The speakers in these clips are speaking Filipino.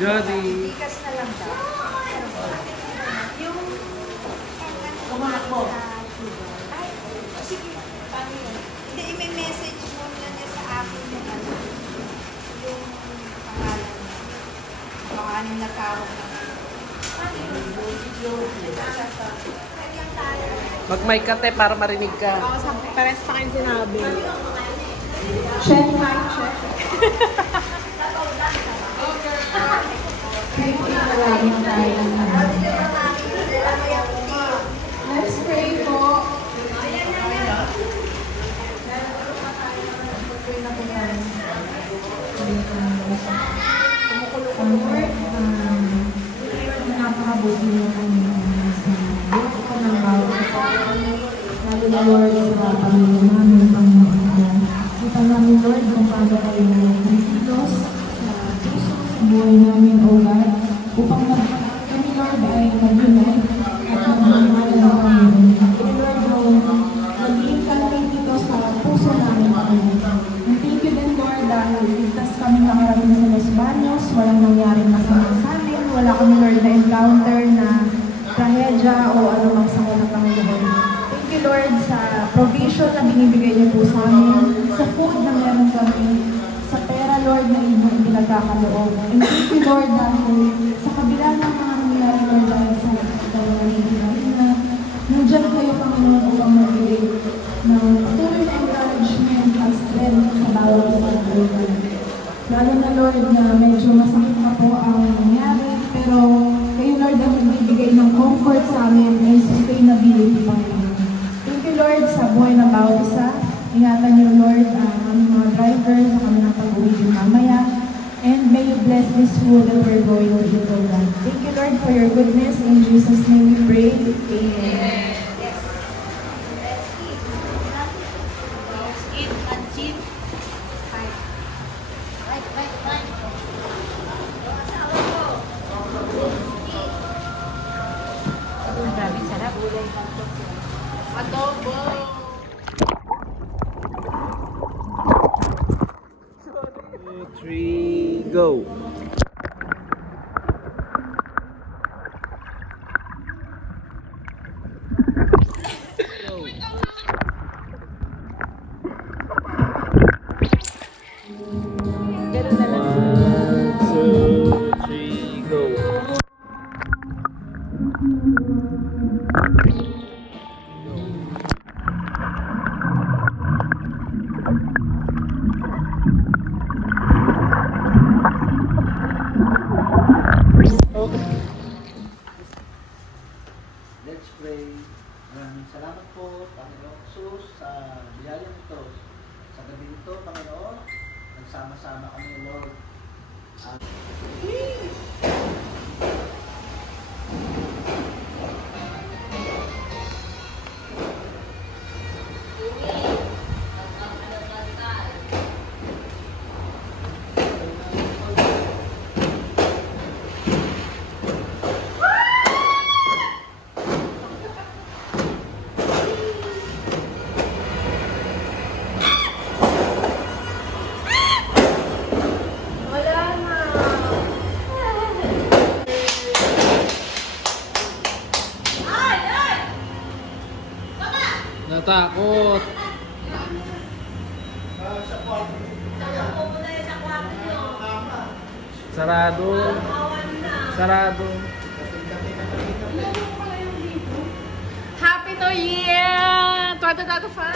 Johnny. Tikas na lang daw. Yung kumanak mo. ay, sige. Paano yun? Hindi, i-message mo na niya sa akin yung ano, yung pangalan niya. Baka anim na tao na. Mag-mic ka, te, para marinig ka. Oo, pares sa akin sinabi. Check, mic, check. Let's pray po. Lord, napakabuti mo kami sa buto ko ng bawat isa. Lalo na Lord sa pamilya namin, Panginoon. Kita namin Lord kung paano kayo nagkikilos sa puso, sa buhay namin, O God, upang kami Lord ay mag-unite at mag-unite ng Panginoon. Lord, maging kami dito sa puso namin, Panginoon. Thank you din Lord dahil ligtas kami nakarating sa Los Baños, walang nangyaring masama sa amin, wala kami Lord na encounter na trahedya o anumang sakit na Panginoon. Thank you Lord sa provision na binibigay niyo po sa amin, sa food na meron kami, sa pera Lord na inyong pinagkakaloob. And thank you Lord dahil sa kabila ng mga nangyari Lord dahil sa dalawang na nandiyan kayo Panginoon upang magbigay ng patuloy na encouragement at strength sa bawat isa ng Lord. Lalo na Lord na medyo masakit na po ang nangyari, pero kayo Lord ang magbibigay ng comfort sa amin and sustainability Panginoon. Thank you Lord sa buhay ng bawat isa. Ingatan niyo Lord ang aming mga drivers sa kanilang pag-uwi din mamaya. And may you bless this food that we're going to eat, O God. Thank you Lord for your goodness. In Jesus' name we pray. Amen. Adobo! 2, 3, go! Ganun na lang. 1, 2, 3, go! Let's pray. Maraming salamat po, Panginoon Jesus, sa biyayang ito. Sa gabi ito, Panginoon, nagsama-sama kami, Lord. Natakot! Sarado! Sarado! Happy New Year! 2025!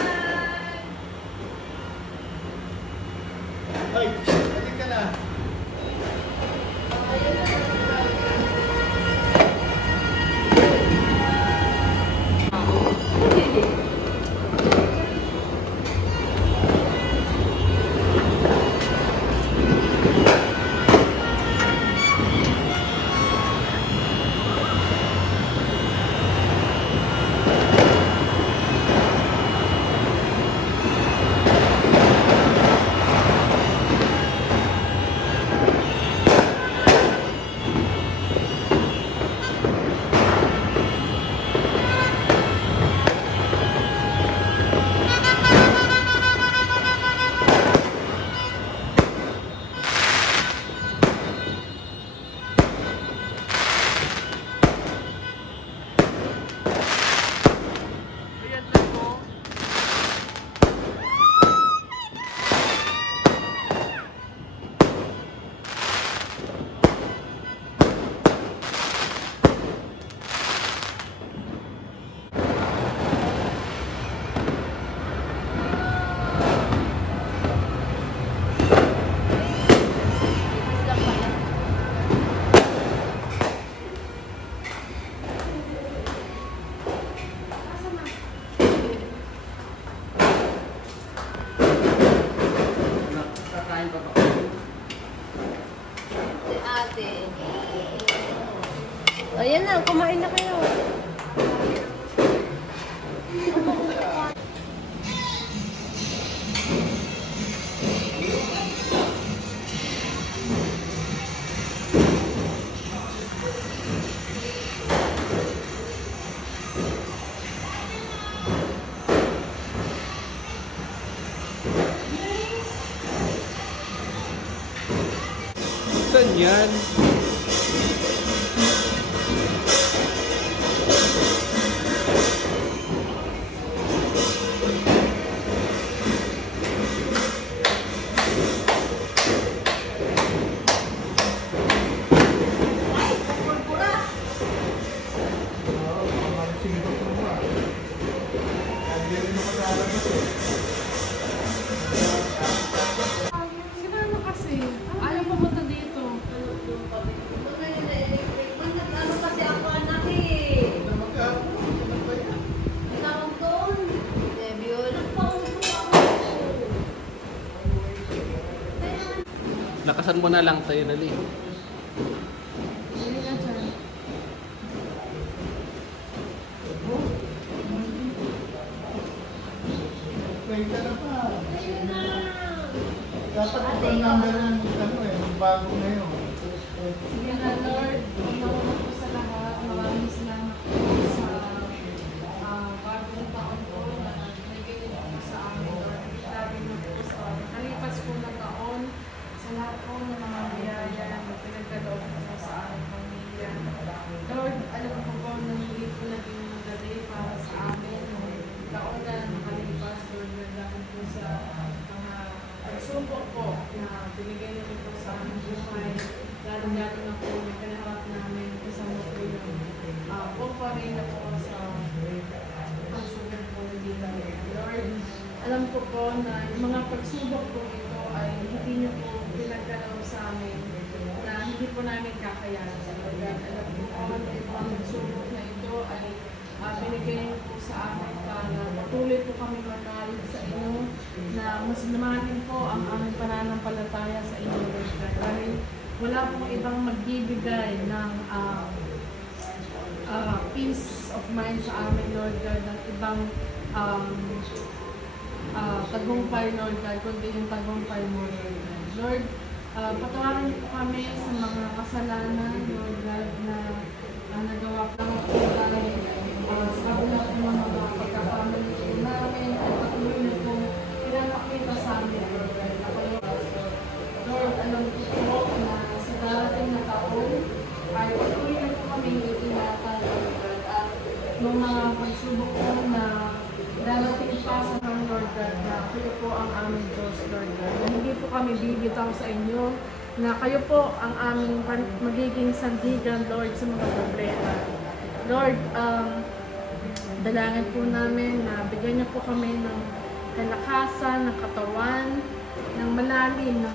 Ay, balik ka na. kumain na kayo. Saan yan? Sino ano kasi? Ayaw pumunta dito. Ano kasi ako anak eh. Tawag doon. Debut. Lakasan mo na lang tayo, dali. Hindi na dyan. Dapat ito ang number ng ano eh, bago na yun. Sige na, Lord. Una-una po sa lahat. Maraming salamat po sa bagong taon po na nagiging niyo po sa amin, Lord. Lagi na po sa nakalipas po na taon sa lahat po ng mga biyaya na pinagkaloob po sa aming pamilya. Lord, alam ko po na hindi po naging madali para sa amin. Nung taon na nakalipas, Lord, dahil po sa mga pagsubok po na binigay niyo po sa aming buhay. Lalo-lalo na po yung kinaharap namin kasama po yung kumpare na po sa pagsubok po dito. Lord, alam ko po na yung mga pagsubok po ito ay hindi niyo po pinagdalaw sa amin na hindi po namin kakayanan. Lord, alam ko po na yung mga pagsubok na ito ay binigay niyo po sa amin para patuloy po kami manalig sa inyo na mas lumalim po ang aming pananampalataya sa inyo, Lord God. Dahil wala pong ibang magbibigay ng peace of mind sa amin, Lord God, ng ibang tagumpay, Lord God, kundi yung tagumpay mo, Lord God. Lord, patawarin po kami sa mga kasalanan, Lord God, na nagawa po po tayo sa kabila po ng mga pagkakamali po namin at patuloy na po pinapakita sa amin, Lord God. Lord, alam ko po na sa darating na taon ay patuloy na po kami iingatan, Lord God, at yung mga pagsubok po na darating pa sa kang Lord God, na kayo po ang aming Diyos, Lord God, na hindi po kami bibitaw sa inyo, na kayo po ang aming magiging sandigan, Lord, sa mga problema. Lord, dalangin po namin na bigyan niyo po kami ng kalakasan, ng katawan, ng malalim, ng